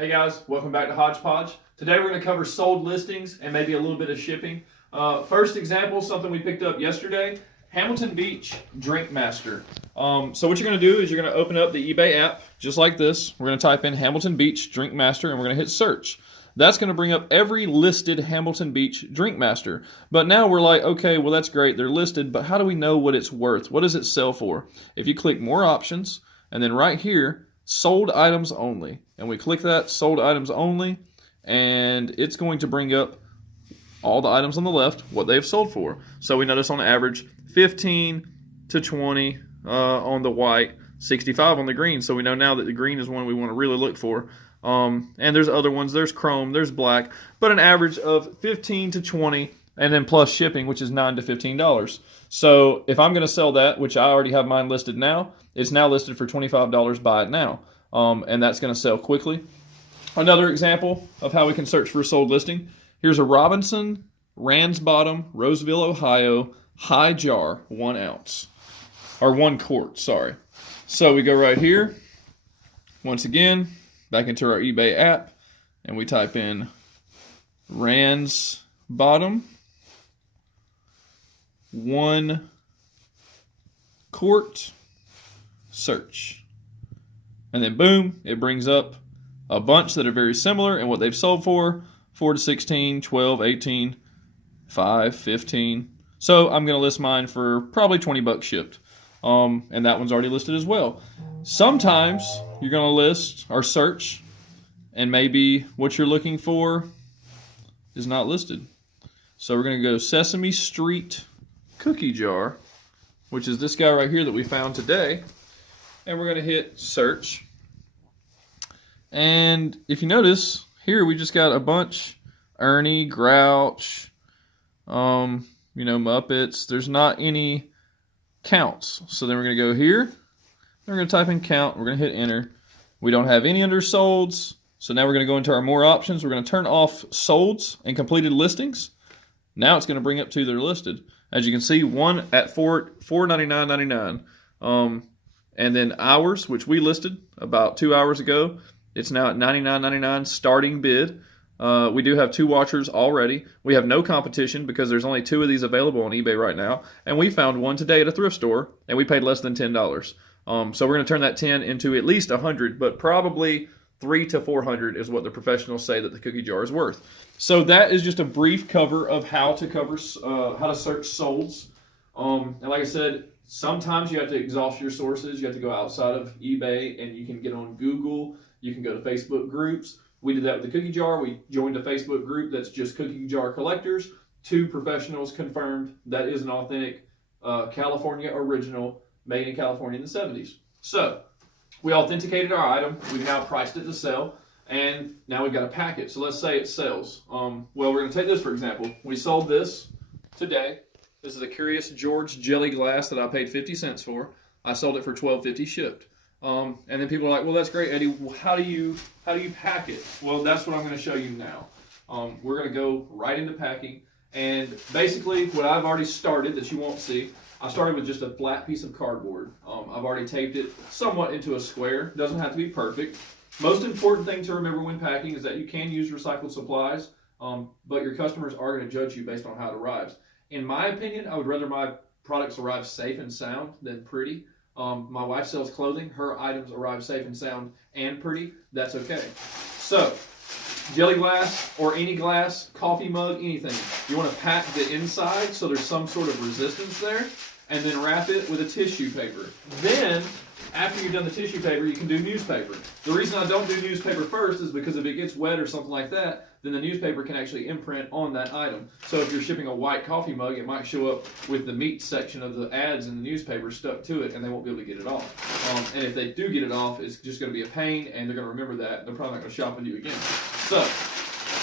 Hey guys, welcome back to Hodgepodge. Today we're going to cover sold listings and maybe a little bit of shipping. First example, something we picked up yesterday, Hamilton Beach Drink Master. So what you're going to do is you're going to open up the eBay app just like this. We're going to type in Hamilton Beach Drink Master and we're going to hit search. That's going to bring up every listed Hamilton Beach Drink Master. But now we're like, okay, well that's great, they're listed, but how do we know what it's worth? What does it sell for? If you click more options and then right here, sold items only, and we click that sold items only, and it's going to bring up all the items on the left, what they've sold for. So we notice on average 15 to 20 on the white, 65 on the green. So we know now that the green is one we want to really look for. And there's other ones, there's chrome, there's black, but an average of 15 to 20 and then plus shipping, which is $9 to $15. So if I'm going to sell that, which I already have mine listed now, it's now listed for $25, buy it now. And that's going to sell quickly. Another example of how we can search for a sold listing. Here's a Robinson Ransbottom, Roseville, Ohio, high jar, 1 ounce. Or 1 quart, sorry. So we go right here. Once again, back into our eBay app. And we type in Ransbottom, 1 quart, search. And then boom, it brings up a bunch that are very similar and what they've sold for, 4 to 16, 12, 18, 5, 15. So I'm going to list mine for probably 20 bucks shipped. And that one's already listed as well. Sometimes you're going to list or search and maybe what you're looking for is not listed. So we're going to go Sesame Street cookie jar, which is this guy right here that we found today. And we're going to hit search. And if you notice, here we just got a bunch. Ernie, Grouch, Muppets. There's not any counts. So then we're going to go here. And we're going to type in count. We're going to hit enter. We don't have any undersolds. So now we're going to go into our more options. We're going to turn off solds and completed listings. Now it's going to bring up 2 that are listed. As you can see, one at $499.99. And then hours, which we listed about 2 hours ago, it's now at $99.99 starting bid. We do have 2 watchers already. We have no competition because there's only 2 of these available on eBay right now. And we found one today at a thrift store, and we paid less than $10. So we're going to turn that 10 into at least 100, but probably 300 to 400 is what the professionals say that the cookie jar is worth. So that is just a brief cover of how to search solds. And like I said, sometimes you have to exhaust your sources. You have to go outside of eBay, and you can get on Google. You can go to Facebook groups. We did that with the cookie jar. We joined a Facebook group that's just cookie jar collectors. 2 professionals confirmed that is an authentic California original made in California in the 70s. So we authenticated our item. We've now priced it to sell, and now we've got to pack it. So let's say it sells. Well, we're going to take this for example. We sold this today. This is a Curious George jelly glass that I paid 50 cents for. I sold it for $12.50 shipped. And then people are like, well, that's great, Eddie. Well, how do you pack it? Well, that's what I'm going to show you now. We're going to go right into packing. And basically what I've already started that you won't see, I started with just a flat piece of cardboard. I've already taped it somewhat into a square. Doesn't have to be perfect. Most important thing to remember when packing is that you can use recycled supplies, but your customers are going to judge you based on how it arrives. In my opinion, I would rather my products arrive safe and sound than pretty. My wife sells clothing. Her items arrive safe and sound and pretty. That's okay. So, jelly glass or any glass, coffee mug, anything. You want to pack the inside so there's some sort of resistance there, and then wrap it with a tissue paper. Then, after you've done the tissue paper, you can do newspaper. The reason I don't do newspaper first is because if it gets wet or something like that, then the newspaper can actually imprint on that item. So if you're shipping a white coffee mug, it might show up with the meat section of the ads in the newspaper stuck to it, and they won't be able to get it off. And if they do get it off, it's just going to be a pain, and they're going to remember that. They're probably not going to shop with you again. So,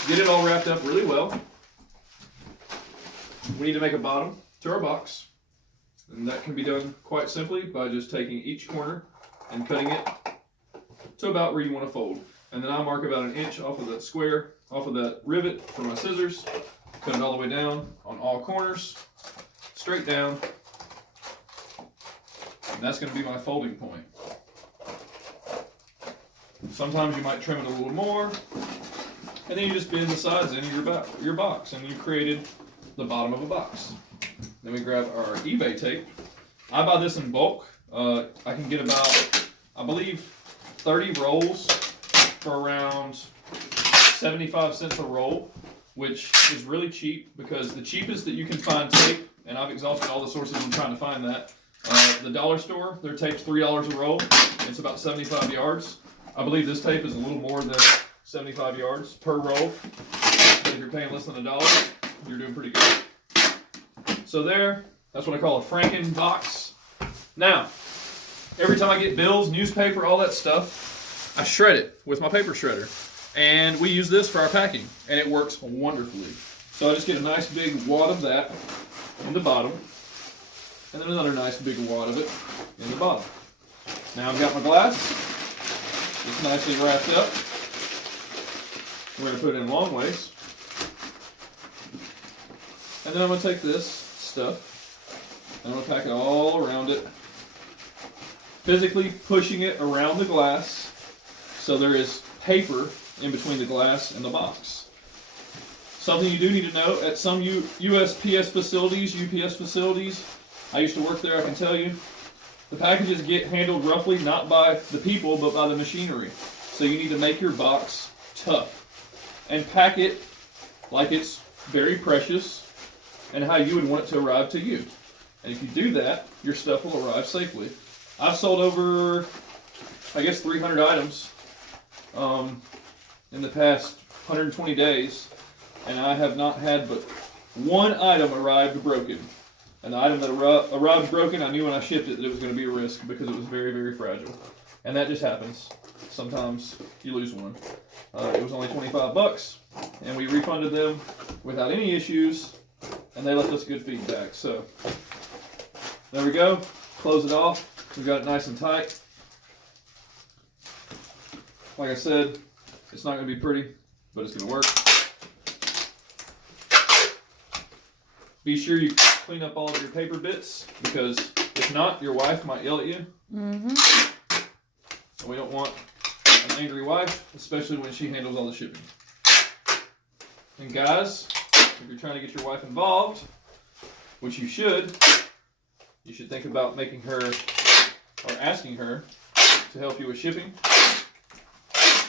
get it all wrapped up really well. We need to make a bottom to our box. And that can be done quite simply by just taking each corner and cutting it to about where you want to fold. And then I'll mark about 1 inch off of that square, off of that rivet for my scissors, cut it all the way down on all corners, straight down, and that's going to be my folding point. Sometimes you might trim it a little more. And then you just bend the sides into your box, and you created the bottom of a box. Then we grab our eBay tape. I buy this in bulk. I can get about, I believe, 30 rolls for around 75 cents a roll, which is really cheap because the cheapest that you can find tape, and I've exhausted all the sources I'm trying to find that, the dollar store, their tape's $3 a roll. It's about 75 yards. I believe this tape is a little more than 75 yards per roll. But if you're paying less than $1, you're doing pretty good. So that's what I call a Frankenbox. Now, every time I get bills, newspaper, all that stuff, I shred it with my paper shredder. And we use this for our packing, and it works wonderfully. So I just get a nice big wad of that in the bottom, and then another nice big wad of it in the bottom. Now I've got my glass. It's nicely wrapped up. We're going to put it in long ways. And then I'm going to take this stuff, and I'm going to pack it all around it, physically pushing it around the glass so there is paper in between the glass and the box. Something you do need to know, at some USPS facilities, UPS facilities, I used to work there, I can tell you, the packages get handled roughly not by the people, but by the machinery. So you need to make your box tough and pack it like it's very precious and how you would want it to arrive to you. And if you do that, your stuff will arrive safely. I've sold over, I guess, 300 items in the past 120 days, and I have not had but one item arrived broken. And the item that arrived broken, I knew when I shipped it that it was going to be a risk because it was very, very fragile. And that just happens. Sometimes you lose one. It was only 25 bucks, and we refunded them without any issues, and they left us good feedback. So there we go. Close it off. We got it nice and tight. Like I said, it's not going to be pretty, but it's going to work. Be sure you clean up all of your paper bits, because if not, your wife might yell at you. And we don't want an angry wife, especially when she handles all the shipping. And guys, if you're trying to get your wife involved, which you should think about making her or asking her to help you with shipping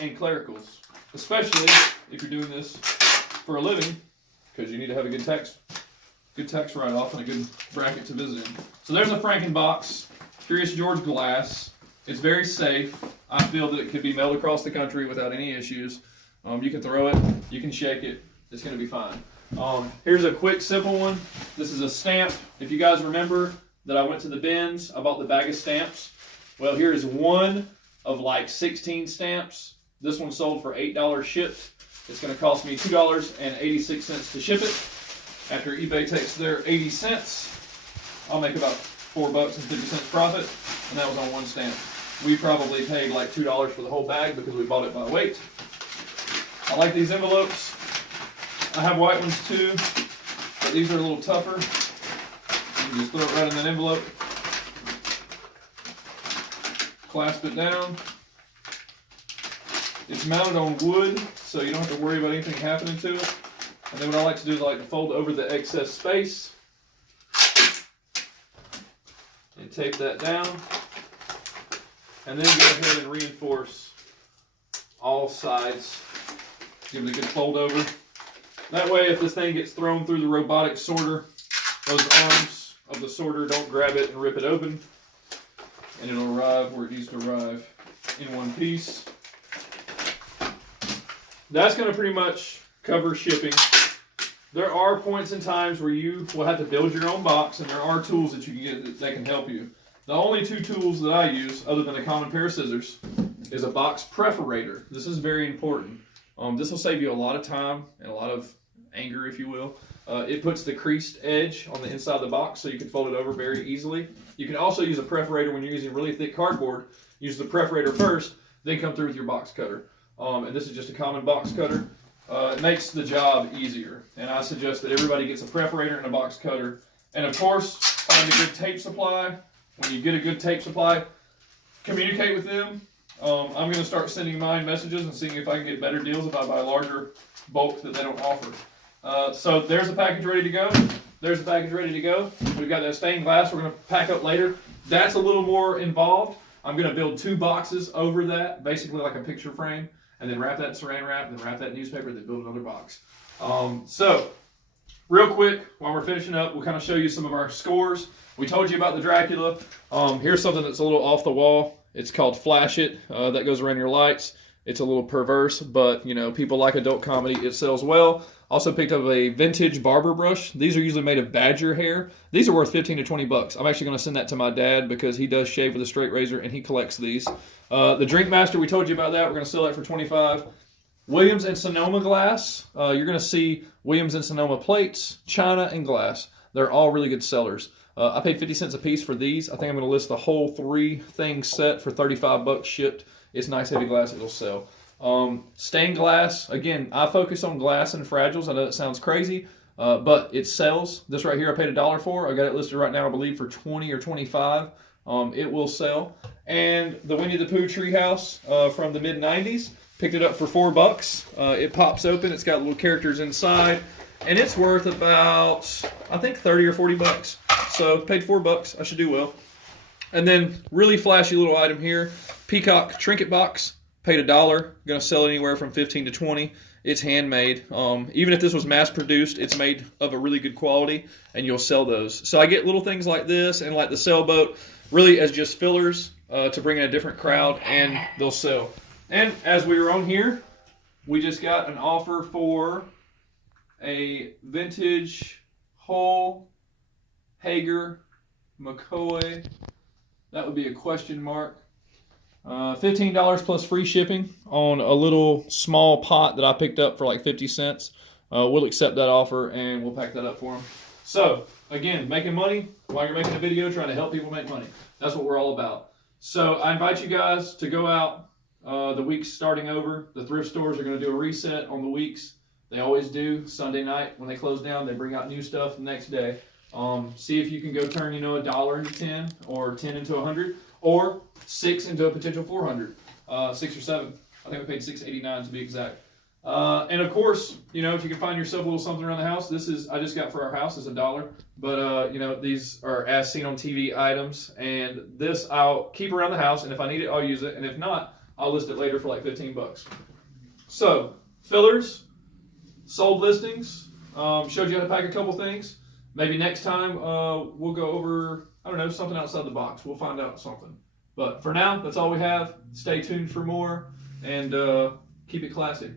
and clericals, especially if you're doing this for a living, because you need to have a good tax write-off and a good bracket to visit in. So there's a Frankenbox, Curious George glass. It's very safe. I feel that it could be mailed across the country without any issues. You can throw it, you can shake it, it's going to be fine. Here's a quick, simple one. This is a stamp. If you guys remember that I went to the bins, I bought the bag of stamps. Well, here is one of like 16 stamps. This one sold for $8 shipped. It's going to cost me $2.86 to ship it. After eBay takes their 80 cents, I'll make about $4.50 profit, and that was on one stamp. We probably paid like $2 for the whole bag because we bought it by weight. I like these envelopes. I have white ones too, but these are a little tougher. You just throw it right in that envelope, clasp it down. It's mounted on wood, so you don't have to worry about anything happening to it. And then what I like to do is I like to fold over the excess space and tape that down, and then go ahead and reinforce all sides. Give it a good fold over. That way, if this thing gets thrown through the robotic sorter, those arms of the sorter don't grab it and rip it open, and it'll arrive where it needs to arrive in one piece. That's going to pretty much cover shipping. There are points and times where you will have to build your own box, and there are tools that you can get that can help you. The only two tools that I use, other than a common pair of scissors, is a box perforator. This is very important. This will save you a lot of time and a lot of anger, if you will. It puts the creased edge on the inside of the box so you can fold it over very easily. You can also use a perforator when you're using really thick cardboard. Use the perforator first, then come through with your box cutter. And this is just a common box cutter. It makes the job easier, and I suggest that everybody gets a perforator and a box cutter. And of course, find a good tape supply. When you get a good tape supply, communicate with them. I'm going to start sending mine messages and seeing if I can get better deals if I buy larger bulk that they don't offer. So there's a package ready to go. There's a package ready to go. We've got that stained glass we're going to pack up later. That's a little more involved. I'm going to build 2 boxes over that, basically like a picture frame, and then wrap that in saran wrap, and then wrap that in newspaper, then build another box. So real quick, while we're finishing up, we'll kind of show you some of our scores. We told you about the Dracula. Here's something that's a little off the wall. It's called Flash It. That goes around your lights. It's a little perverse, but you know, people like adult comedy. It sells well. Also picked up a vintage barber brush. These are usually made of badger hair. These are worth 15 to 20 bucks. I'm actually going to send that to my dad because he does shave with a straight razor and he collects these. The Drink Master, we told you about that. We're going to sell that for 25. Williams and Sonoma glass. You're going to see Williams and Sonoma plates, china, and glass. They're all really good sellers. I paid 50 cents a piece for these. I think I'm going to list the whole 3 things set for 35 bucks shipped. It's nice heavy glass. It'll sell. Stained glass. Again, I focus on glass and fragiles. I know that sounds crazy, but it sells. This right here I paid $1 for. I got it listed right now, I believe, for 20 or 25. It will sell. And the Winnie the Pooh treehouse from the mid-90s. Picked it up for $4. It pops open. It's got little characters inside. And it's worth about, I think, 30 or 40 bucks. So paid $4. I should do well. And then really flashy little item here. Peacock trinket box. Paid $1. Going to sell it anywhere from 15 to 20. It's handmade. Even if this was mass produced, it's made of a really good quality, and you'll sell those. So I get little things like this and like the sailboat really as just fillers to bring in a different crowd, and they'll sell. And as we were on here, we just got an offer for a vintage Hull Hager McCoy. That would be a question mark. $15 plus free shipping on a little small pot that I picked up for like 50 cents. We'll accept that offer and we'll pack that up for them. So, again, making money while you're making a video, trying to help people make money. That's what we're all about. So, I invite you guys to go out. The week's starting over. The thrift stores are going to do a reset on the weeks. They always do. Sunday night when they close down, they bring out new stuff the next day. See if you can go turn, you know, $1 into 10 or 10 into 100. Or 6 into a potential 400, 6 or 7. I think we paid $6.89 to be exact. And of course, you know, if you can find yourself a little something around the house, this is I just got for our house is $1. But you know, these are as seen on TV items, and this I'll keep around the house, and if I need it, I'll use it, and if not, I'll list it later for like 15 bucks. So fillers, sold listings, showed you how to pack a couple things. Maybe next time we'll go over, I don't know, something outside the box. We'll find out something. But for now, that's all we have. Stay tuned for more, and keep it classy.